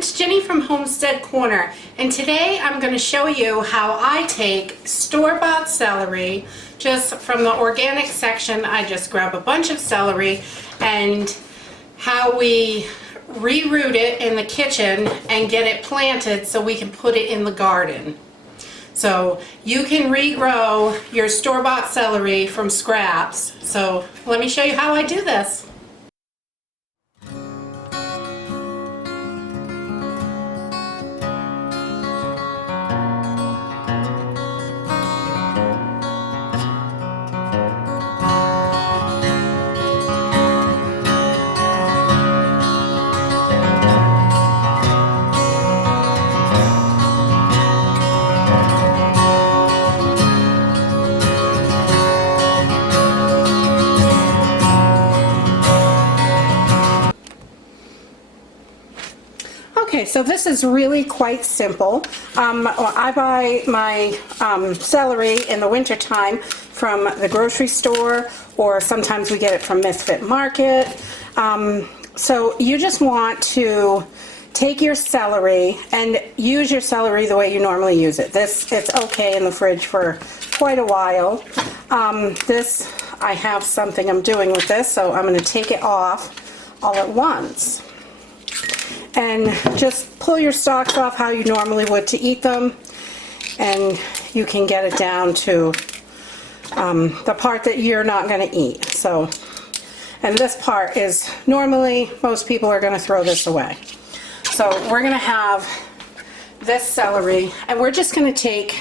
it's Jenny from Homestead Corner, and today I'm going to show you how I take store-bought celery just from the organic section. I just grab a bunch of celery and how we reroot it in the kitchen and get it planted so we can put it in the garden. So you can regrow your store-bought celery from scraps. So let me show you how I do this. Okay, so this is really quite simple. I buy my celery in the winter time from the grocery store, or sometimes we get it from Misfit Market. So you just want to take your celery and use your celery the way you normally use it. It's okay in the fridge for quite a while. I have something I'm doing with this, so I'm going to take it off all at once. And just pull your stalks off how you normally would to eat them, and you can get it down to the part that you're not going to eat. So, and this part is normally most people are going to throw this away. So we're going to have this celery, and we're just going to take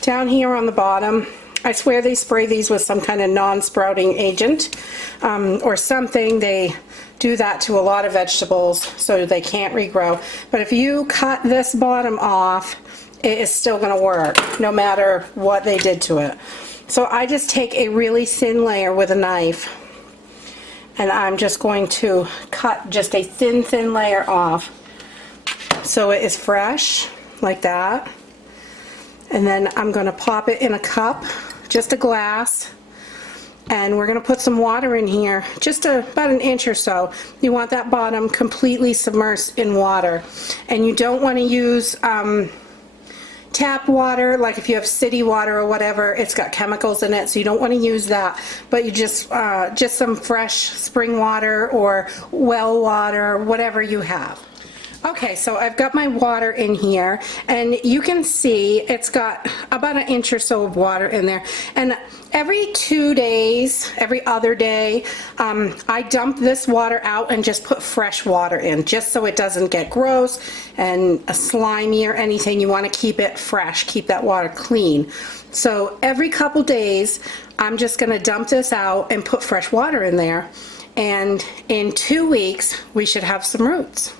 down here on the bottom. I swear they spray these with some kind of non-sprouting agent or something. They do that to a lot of vegetables so they can't regrow. But if you cut this bottom off, it is still going to work no matter what they did to it. So I just take a really thin layer with a knife, and I'm just going to cut just a thin layer off so it is fresh like that. And then I'm going to pop it in a cup, just a glass, and we're going to put some water in here, just about an inch or so. You want that bottom completely submersed in water, and you don't want to use tap water, like if you have city water or whatever. It's got chemicals in it, so you don't want to use that. But you just some fresh spring water or well water, whatever you have. Okay, so I've got my water in here, and you can see it's got about an inch or so of water in there. And every 2 days, every other day, I dump this water out and just put fresh water in, just so it doesn't get gross and slimy or anything. You want to keep it fresh, keep that water clean. So every couple days, I'm just going to dump this out and put fresh water in there. And in 2 weeks, we should have some roots.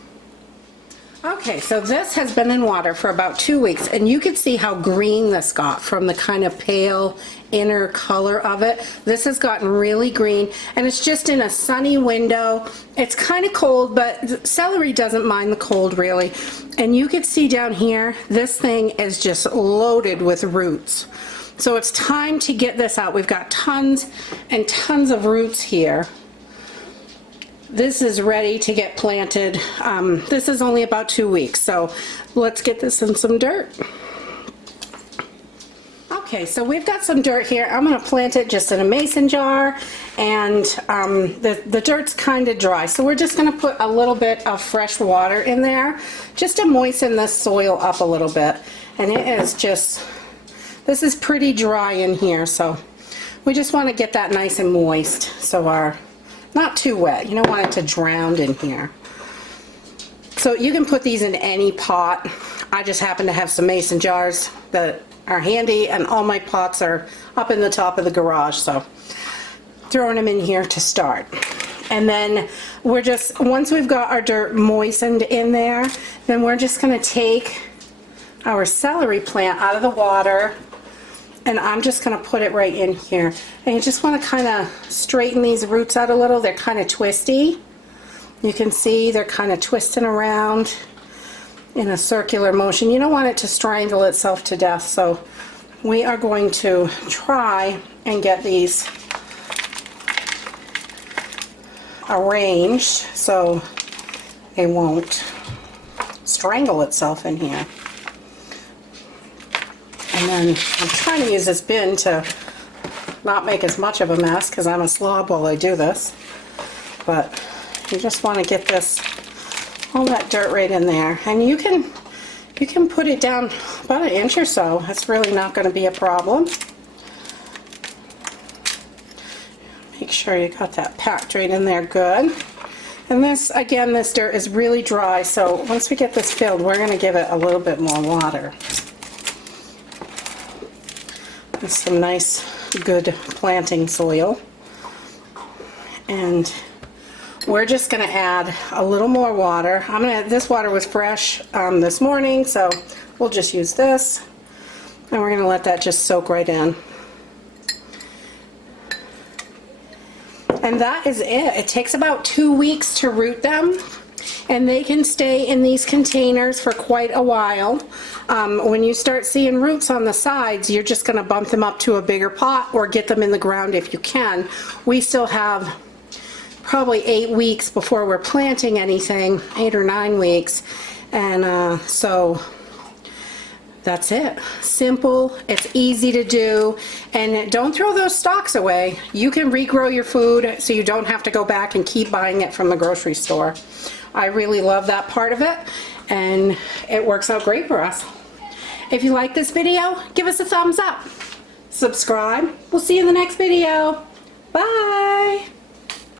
Okay, so this has been in water for about 2 weeks, and you can see how green this got from the kind of pale inner color of it. This has gotten really green, and it's just in a sunny window. It's kind of cold, but celery doesn't mind the cold really. And you can see down here, this thing is just loaded with roots. So it's time to get this out. We've got tons and tons of roots here. This is ready to get planted. This is only about 2 weeks, so let's get this in some dirt. Okay, so we've got some dirt here. I'm going to plant it just in a mason jar, and the dirt's kind of dry, so we're just going to put a little bit of fresh water in there just to moisten this soil up a little bit. And it is just, this is pretty dry in here, so we just want to get that nice and moist, so not too wet. You don't want it to drown in here. So you can put these in any pot. I just happen to have some mason jars that are handy, and all my pots are up in the top of the garage, so throwing them in here to start. And then we're just, once we've got our dirt moistened in there, then we're just going to take our celery plant out of the water, and I'm just going to put it right in here. And you just want to kind of straighten these roots out a little. They're kind of twisty. You can see they're kind of twisting around in a circular motion. You don't want it to strangle itself to death, so we are going to try and get these arranged so they won't strangle itself in here. And then I'm trying to use this bin to not make as much of a mess because I'm a slob while I do this. But you just want to get this, all that dirt right in there. And you can put it down about an inch or so. It's really not going to be a problem. Make sure you got that packed right in there good. And this, again, this dirt is really dry, so once we get this filled, we're going to give it a little bit more water. With some nice, good planting soil. And we're just going to add a little more water. This water was fresh this morning, so we'll just use this. And we're going to let that just soak right in. And that is it. It takes about 2 weeks to root them, and they can stay in these containers for quite a while. When you start seeing roots on the sides, you're just going to bump them up to a bigger pot or get them in the ground if you can. We still have probably 8 weeks before we're planting anything, 8 or 9 weeks, and so that's it. Simple, it's easy to do, and don't throw those stalks away. You can regrow your food so you don't have to go back and keep buying it from the grocery store. I really love that part of it, and it works out great for us. If you like this video, give us a thumbs up. Subscribe. We'll see you in the next video. Bye!